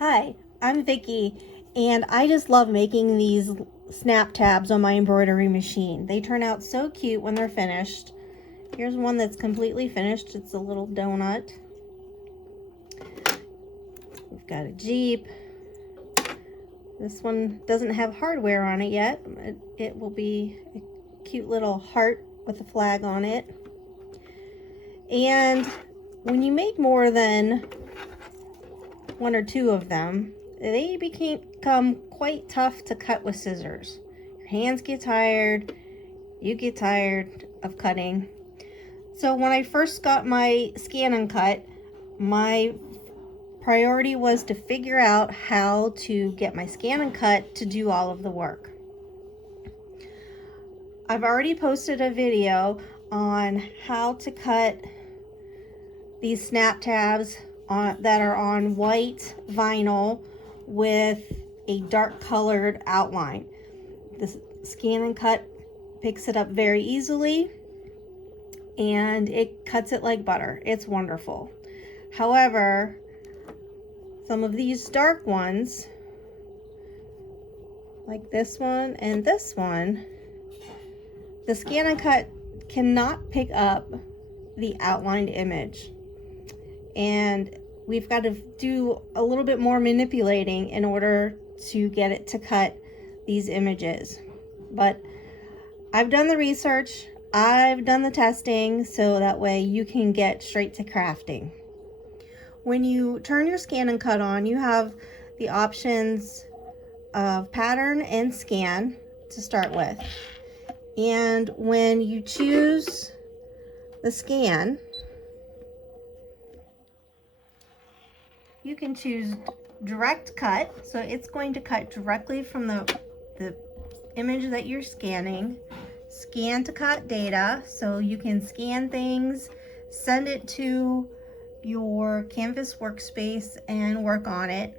Hi, I'm Vicky, and I just love making these snap tabs on my embroidery machine. They turn out so cute when they're finished. Here's one that's completely finished. It's a little donut. We've got a Jeep. This one doesn't have hardware on it yet. It will be a cute little heart with a flag on it. And when you make more than one or two of them, they become quite tough to cut with scissors. Your hands get tired, you get tired of cutting. So when I first got my scan and cut, my priority was to figure out how to get my scan and cut to do all of the work. I've already posted a video on how to cut these snap tabs that are on white vinyl with a dark colored outline. This scan and cut picks it up very easily and it cuts it like butter. It's wonderful. However, some of these dark ones, like this one and this one, the scan and cut cannot pick up the outlined image. And we've got to do a little bit more manipulating in order to get it to cut these images. But I've done the research, I've done the testing, so that way you can get straight to crafting. When you turn your scan and cut on, you have the options of pattern and scan to start with. And when you choose the scan, you can choose direct cut, so it's going to cut directly from the image that you're scanning. Scan to cut data, so you can scan things, send it to your Canvas workspace and work on it.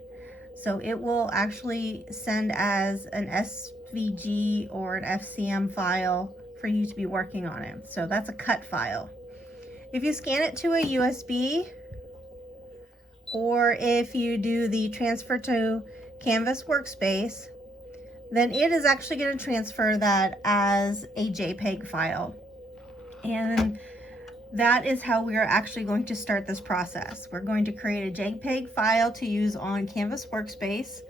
So it will actually send as an SVG or an FCM file for you to be working on it. So that's a cut file. If you scan it to a USB, or if you do the transfer to Canvas workspace, then it is actually going to transfer that as a JPEG file. And that is how we are actually going to start this process. We're going to create a JPEG file to use on Canvas workspace,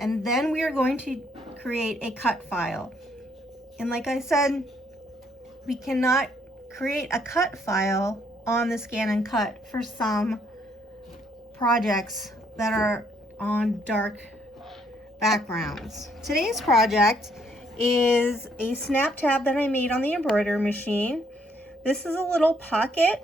and then we are going to create a cut file. And like I said, we cannot create a cut file on the scan and cut for some projects that are on dark backgrounds. Today's project is a snap tab that I made on the embroidery machine. This is a little pocket,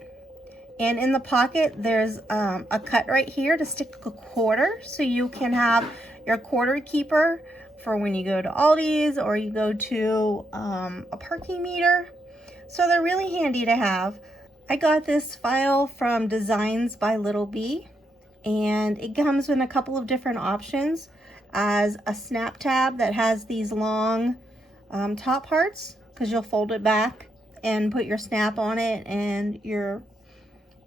and in the pocket there's a cut right here to stick a quarter, so you can have your quarter keeper for when you go to Aldi's or you go to a parking meter. So they're really handy to have. I got this file from Designs by Little Bee, and it comes in a couple of different options as a snap tab that has these long top parts, because you'll fold it back and put your snap on it and your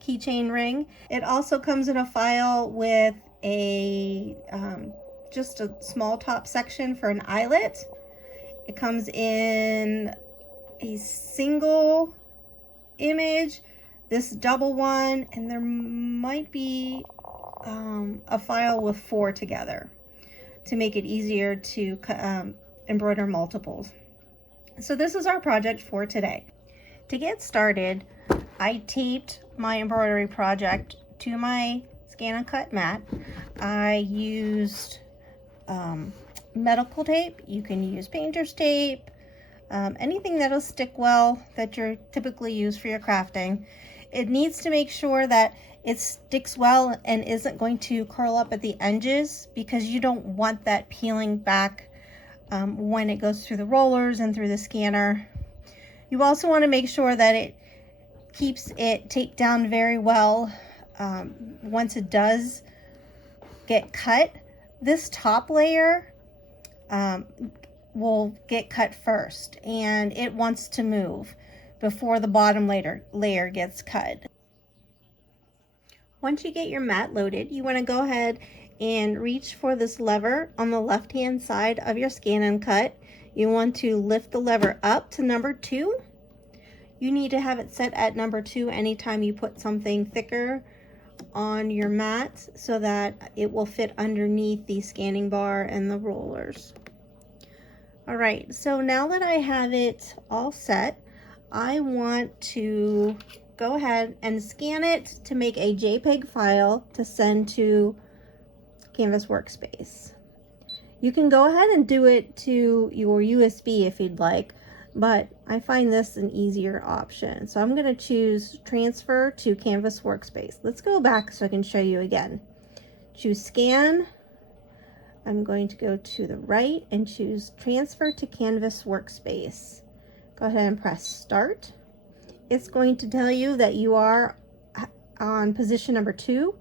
keychain ring. It also comes in a file with a just a small top section for an eyelet. It comes in a single image, this double one, and there might be a file with 4 together to make it easier to embroider multiples. So this is our project for today. To get started, I taped my embroidery project to my scan and cut mat. I used medical tape. You can use painter's tape, anything that'll stick well that you're typically use for your crafting. It needs to make sure that it sticks well and isn't going to curl up at the edges, because you don't want that peeling back when it goes through the rollers and through the scanner. You also want to make sure that it keeps it taped down very well once it does get cut. This top layer will get cut first, and it wants to move before the bottom layer gets cut. Once you get your mat loaded, you want to go ahead and reach for this lever on the left hand side of your scan and cut. You want to lift the lever up to number 2. You need to have it set at number 2 anytime you put something thicker on your mat so that it will fit underneath the scanning bar and the rollers. All right, so now that I have it all set, I want to go ahead and scan it to make a JPEG file to send to Canvas Workspace. You can go ahead and do it to your USB if you'd like, but I find this an easier option. So I'm going to choose Transfer to Canvas Workspace. Let's go back so I can show you again. Choose Scan. I'm going to go to the right and choose Transfer to Canvas Workspace. Go ahead and press Start. It's going to tell you that you are on position number 2,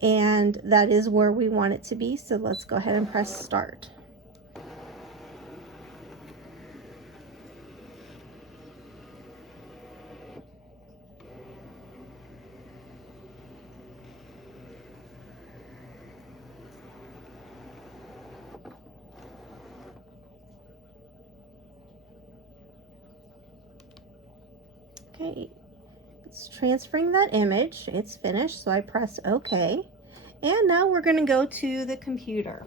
and that is where we want it to be. So let's go ahead and press Start. Okay, it's transferring that image. It's finished, so I press OK. And now we're going to go to the computer.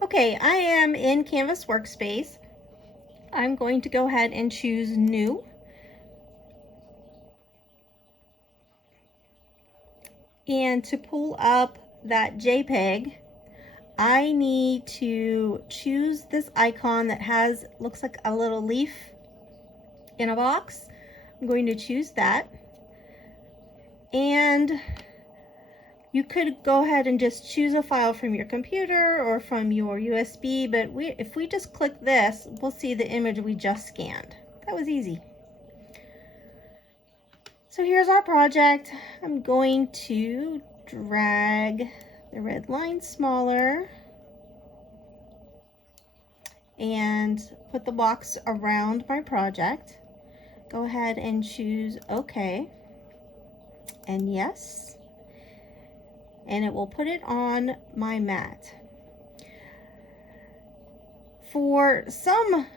Okay, I am in Canvas Workspace. I'm going to go ahead and choose New. And to pull up that JPEG, I need to choose this icon that looks like a little leaf in a box. I'm going to choose that. And you could go ahead and just choose a file from your computer or from your USB, but if we just click this, we'll see the image we just scanned. That was easy. So here's our project. I'm going to drag the red line smaller and put the box around my project. Go ahead and choose OK and yes, and it will put it on my mat. For some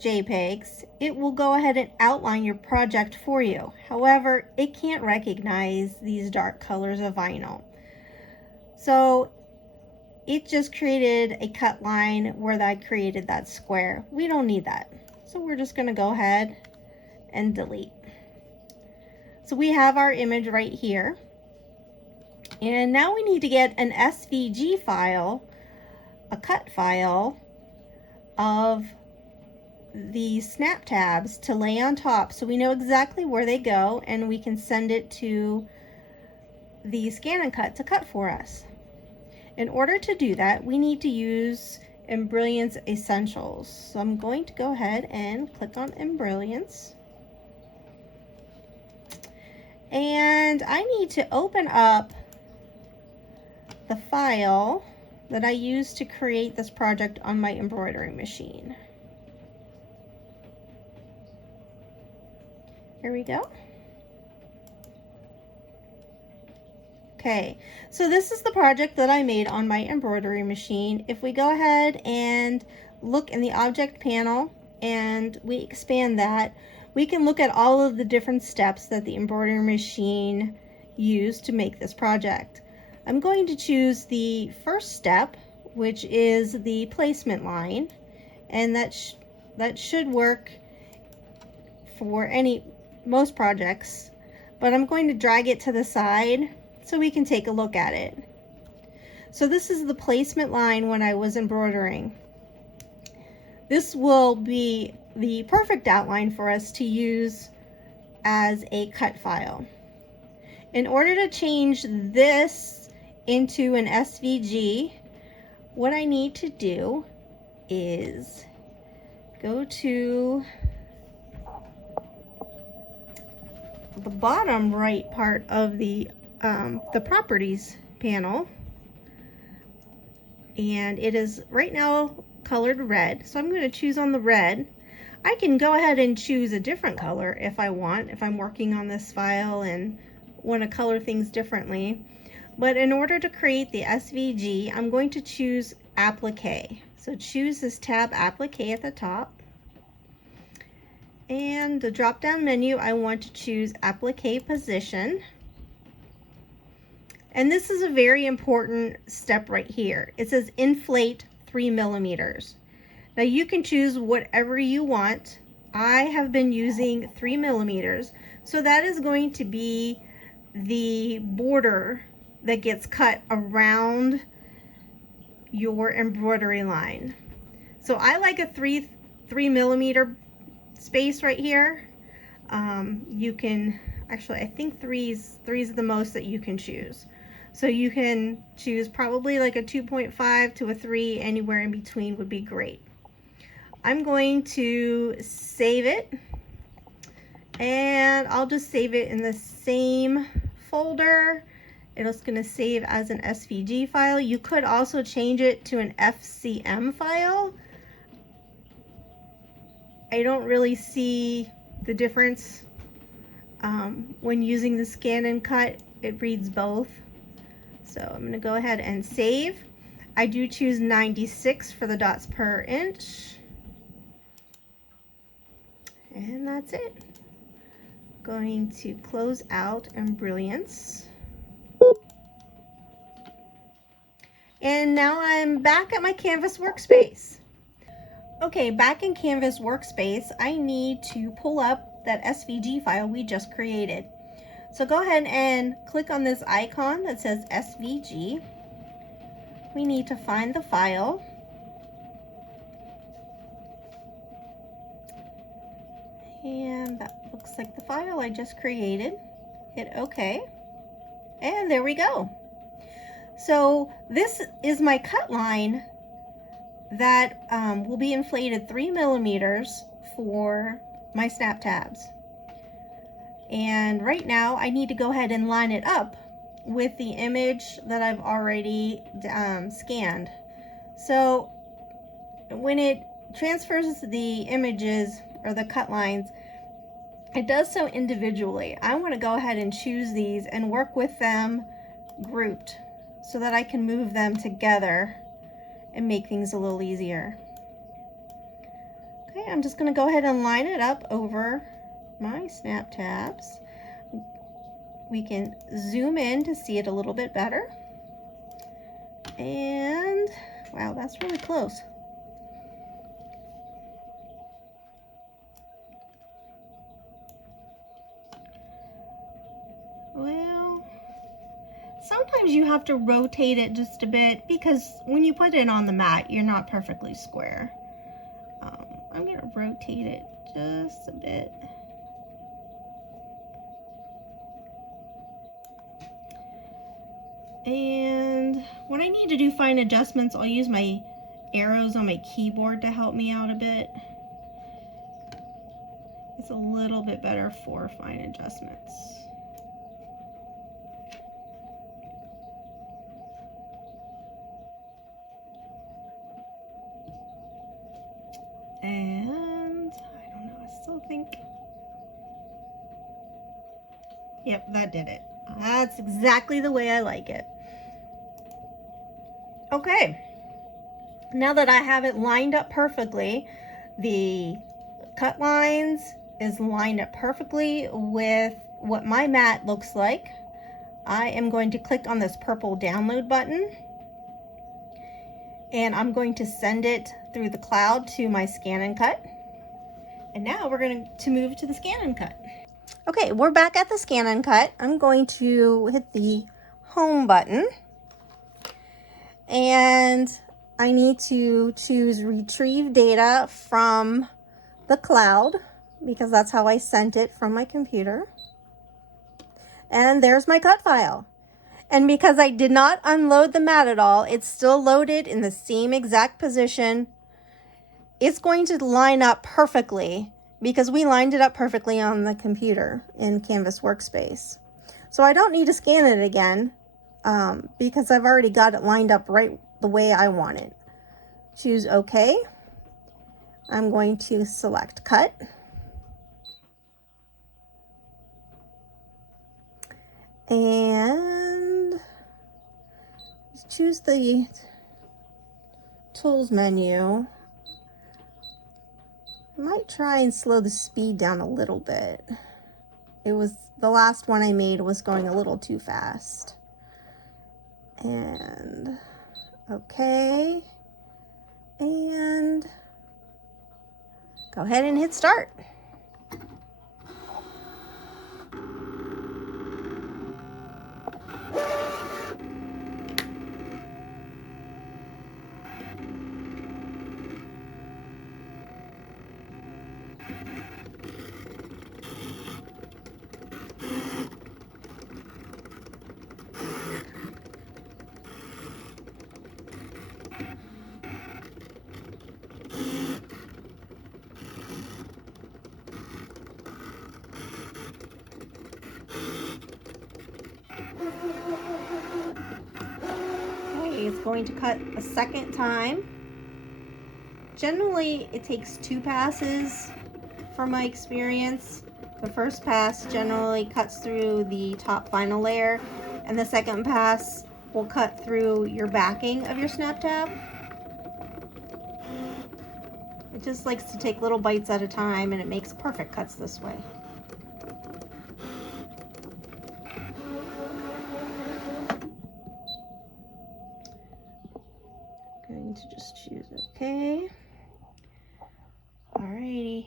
JPEGs, it will go ahead and outline your project for you. However, it can't recognize these dark colors of vinyl. So it just created a cut line where I created that square. We don't need that. So we're just going to go ahead and delete. So we have our image right here. And now we need to get an SVG file, a cut file of the snap tabs to lay on top so we know exactly where they go and we can send it to the scan and cut to cut for us. In order to do that, we need to use Embrilliance Essentials. So I'm going to go ahead and click on Embrilliance. And I need to open up the file that I used to create this project on my embroidery machine. Here we go. Okay, so this is the project that I made on my embroidery machine. If we go ahead and look in the object panel and we expand that, we can look at all of the different steps that the embroidery machine used to make this project. I'm going to choose the first step, which is the placement line, and that should work for most projects, but I'm going to drag it to the side so we can take a look at it. So this is the placement line when I was embroidering. This will be the perfect outline for us to use as a cut file. In order to change this into an SVG, what I need to do is go to the bottom right part of the properties panel, and it is right now colored red, so I'm going to choose on the red. I can go ahead and choose a different color if I want, if I'm working on this file and want to color things differently. But in order to create the SVG, I'm going to choose Applique. So choose this tab Applique at the top. And the drop down menu, I want to choose Applique Position. And this is a very important step right here. It says inflate 3 millimeters. Now you can choose whatever you want. I have been using 3 millimeters. So that is going to be the border that gets cut around your embroidery line. So I like a 3 millimeter space right here. You can actually, I think three's the most that you can choose. So you can choose probably like a 2.5 to a 3, anywhere in between would be great. I'm going to save it, and I'll just save it in the same folder. It's going to save as an SVG file. You could also change it to an FCM file. I don't really see the difference when using the scan and cut. It reads both. So I'm going to go ahead and save. I do choose 96 for the dots per inch. And that's it. Going to close out Embrilliance. And now I'm back at my Canvas workspace. Okay, back in Canvas workspace, I need to pull up that SVG file we just created. So go ahead and click on this icon that says SVG. We need to find the file. And that looks like the file I just created. Hit OK. And there we go. So this is my cut line that will be inflated 3 millimeters for my snap tabs. And right now I need to go ahead and line it up with the image that I've already scanned. So when it transfers the images or the cut lines, it does so individually. I want to go ahead and choose these and work with them grouped so that I can move them together and make things a little easier. Okay, I'm just going to go ahead and line it up over my snap tabs. We can zoom in to see it a little bit better. And wow, that's really close. Well, sometimes you have to rotate it just a bit because when you put it on the mat, you're not perfectly square. I'm going to rotate it just a bit. And when I need to do fine adjustments, I'll use my arrows on my keyboard to help me out a bit. It's a little bit better for fine adjustments. And I don't know, I still think, yep, that did it. That's exactly the way I like it. Okay, now that I have it lined up perfectly, the cut lines is lined up perfectly with what my mat looks like, I am going to click on this purple download button, and I'm going to send it through the cloud to my scan and cut. And now we're going to move to the scan and cut. Okay, we're back at the scan and cut. I'm going to hit the home button, and I need to choose retrieve data from the cloud because that's how I sent it from my computer. And there's my cut file. And because I did not unload the mat at all, it's still loaded in the same exact position. It's going to line up perfectly because we lined it up perfectly on the computer in Canvas Workspace. So I don't need to scan it again because I've already got it lined up right the way I want it. Choose OK. I'm going to select cut. And choose the tools menu. I might try and slow the speed down a little bit. It was, the last one I made was going a little too fast. And okay. And go ahead and hit start. It's going to cut a second time. Generally, it takes 2 passes from my experience. The first pass generally cuts through the top vinyl layer, and the second pass will cut through your backing of your Snaptab. It just likes to take little bites at a time, and it makes perfect cuts this way. Going to just choose OK. Alrighty,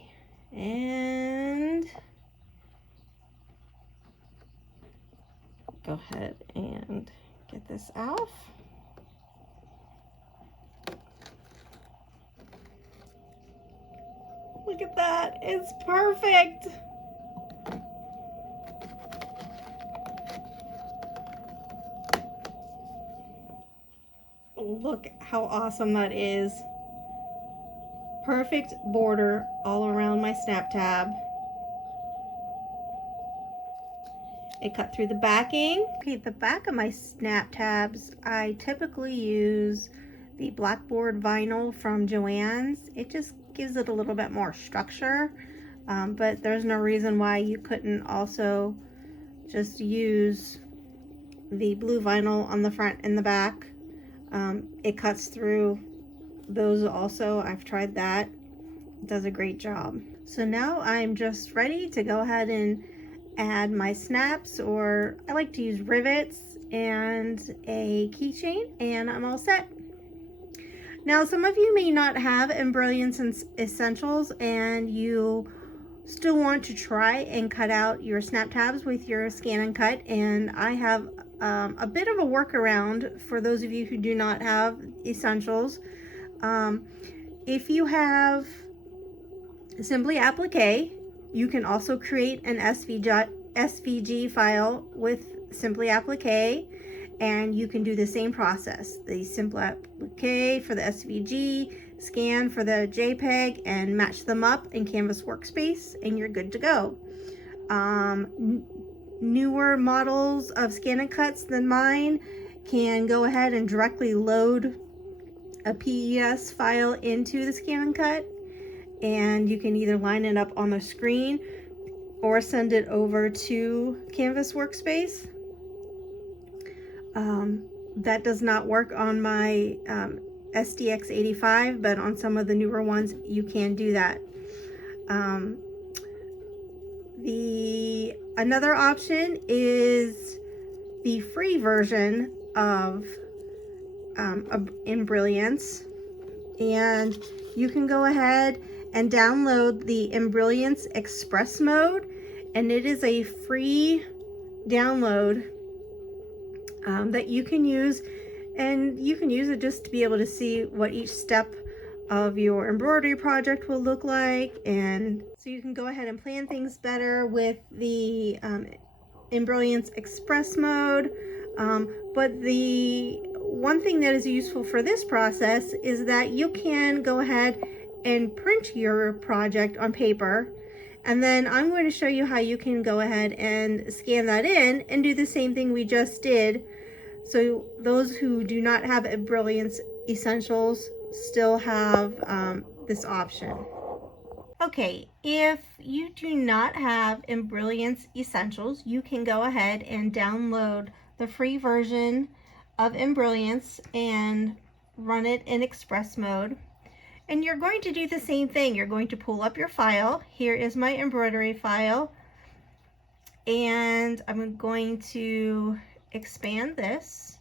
and go ahead and get this off. Look at that, it's perfect. Look how awesome that is. Perfect border all around my Snaptab. It cut through the backing. Okay, the back of my Snaptabs, I typically use the blackboard vinyl from Joann's. It just gives it a little bit more structure, but there's no reason why you couldn't also just use the blue vinyl on the front and the back. It cuts through those also. I've tried that. It does a great job. So now I'm just ready to go ahead and add my snaps, or I like to use rivets and a keychain, and I'm all set. Now, some of you may not have Embrilliance Essentials and you still want to try and cut out your Snaptabs with your scan and cut, and I have a bit of a workaround for those of you who do not have Essentials. If you have Simply Applique, you can also create an SVG file with Simply Applique, and you can do the same process. The Simply Applique for the SVG, scan for the JPEG, and match them up in Canvas Workspace, and you're good to go. Newer models of scan and cuts than mine can go ahead and directly load a PES file into the scan and cut, and you can either line it up on the screen or send it over to Canvas Workspace. That does not work on my SDX85, but on some of the newer ones you can do that. Another option is the free version of Embrilliance, and you can go ahead and download the Embrilliance Express mode, and it is a free download that you can use, and you can use it just to be able to see what each step of your embroidery project will look like, and so you can go ahead and plan things better with the Embrilliance Express mode. But the one thing that is useful for this process is that you can go ahead and print your project on paper, and then I'm going to show you how you can go ahead and scan that in and do the same thing we just did. So those who do not have Embrilliance Essentials still have this option. Okay, if you do not have Embrilliance Essentials, you can go ahead and download the free version of Embrilliance and run it in express mode. And you're going to do the same thing. You're going to pull up your file. Here is my embroidery file. And I'm going to expand this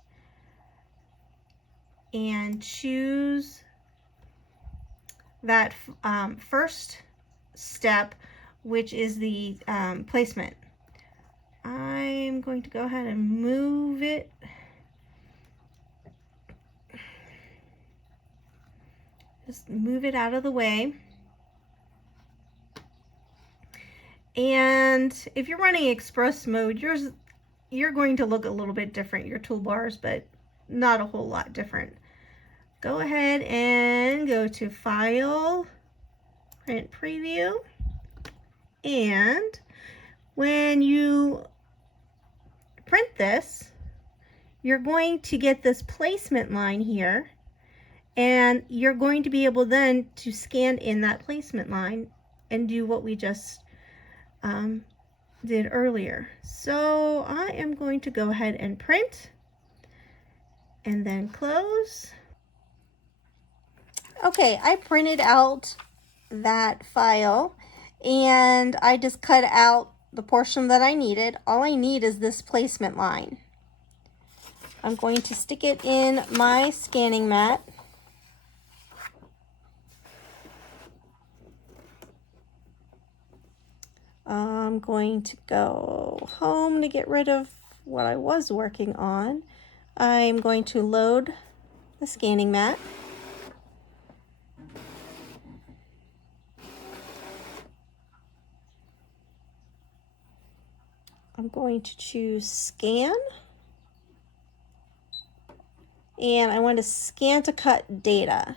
and choose that first step, which is the placement. I'm going to go ahead and move it. Just move it out of the way. And if you're running express mode, you're going to look a little bit different, your toolbars, but not a whole lot different. Go ahead and go to File, Print Preview, and when you print this, you're going to get this placement line here, and you're going to be able then to scan in that placement line and do what we just did earlier. So I am going to go ahead and print and then close. Okay, I printed out that file and I just cut out the portion that I needed. All I need is this placement line. I'm going to stick it in my scanning mat. I'm going to go home to get rid of what I was working on. I'm going to load the scanning mat. I'm going to choose scan. And I want to scan to cut data.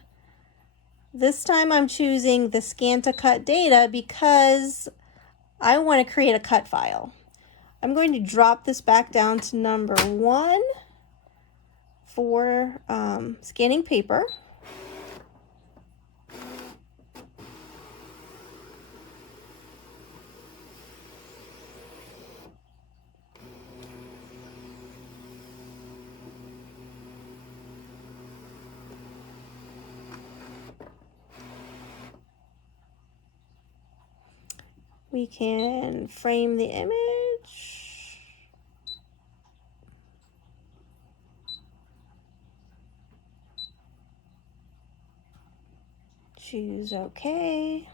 This time I'm choosing the scan to cut data because I want to create a cut file. I'm going to drop this back down to number 1 for scanning paper. We can frame the image. Choose OK.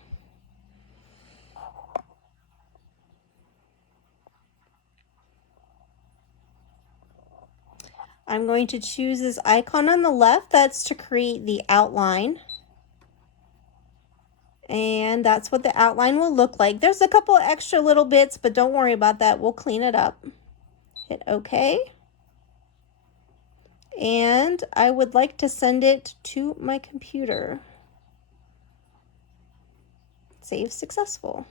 I'm going to choose this icon on the left. That's to create the outline. And that's what the outline will look like. There's a couple extra little bits, but don't worry about that. We'll clean it up. Hit OK. And I would like to send it to my computer. Save successful.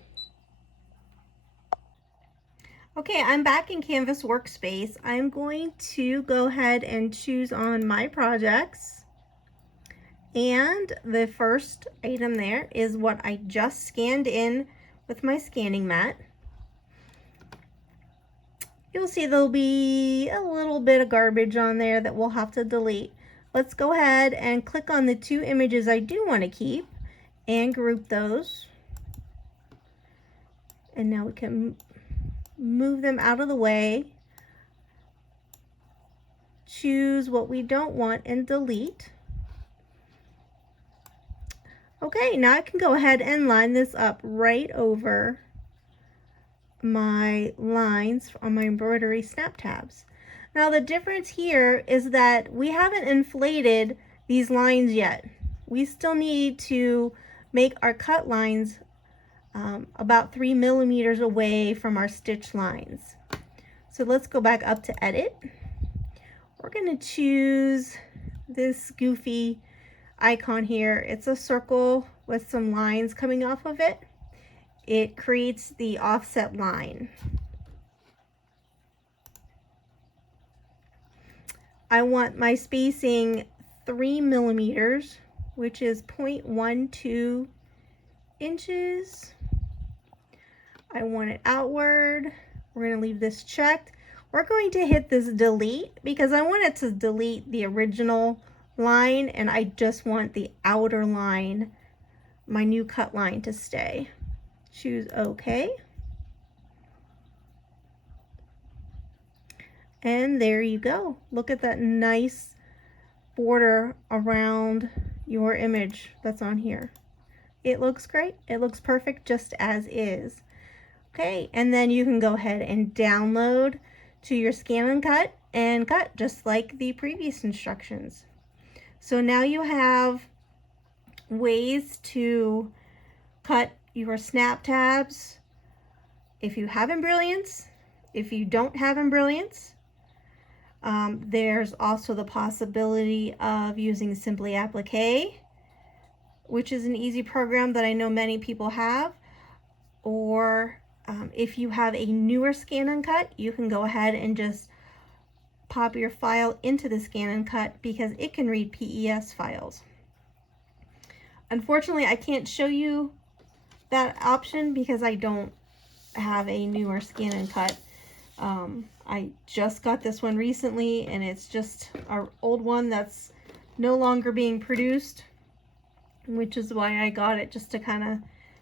Okay, I'm back in Canvas Workspace. I'm going to go ahead and choose on my projects. And the first item there is what I just scanned in with my scanning mat. You'll see there'll be a little bit of garbage on there that we'll have to delete. Let's go ahead and click on the 2 images I do want to keep and group those. And now we can move them out of the way. Choose what we don't want and delete. Okay, now I can go ahead and line this up right over my lines on my embroidery snap tabs. Now the difference here is that we haven't inflated these lines yet. We still need to make our cut lines about 3 millimeters away from our stitch lines. So let's go back up to edit. We're going to choose this goofy icon here. It's a circle with some lines coming off of it. It creates the offset line. I want my spacing 3 millimeters, which is 0.12 inches. I want it outward. We're going to leave this checked. We're going to hit this delete because I want it to delete the original line and I just want the outer line, my new cut line, to stay. Choose OK. And there you go. Look at that nice border around your image that's on here. It looks great. It looks perfect just as is. Okay, and then you can go ahead and download to your scan and cut just like the previous instructions. So now you have ways to cut your snap tabs if you have Embrilliance, if you don't have Embrilliance. There's also the possibility of using Simply Applique, which is an easy program that I know many people have. Or if you have a newer scan and cut, you can go ahead and just pop your file into the scan and cut because it can read PES files. Unfortunately, I can't show you that option because I don't have a newer scan and cut. I just got this one recently and it's just our old one that's no longer being produced, which is why I got it, just to kind of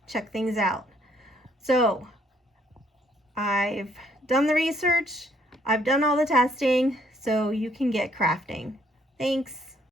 check things out. So I've done the research, I've done all the testing, so you can get crafting. Thanks.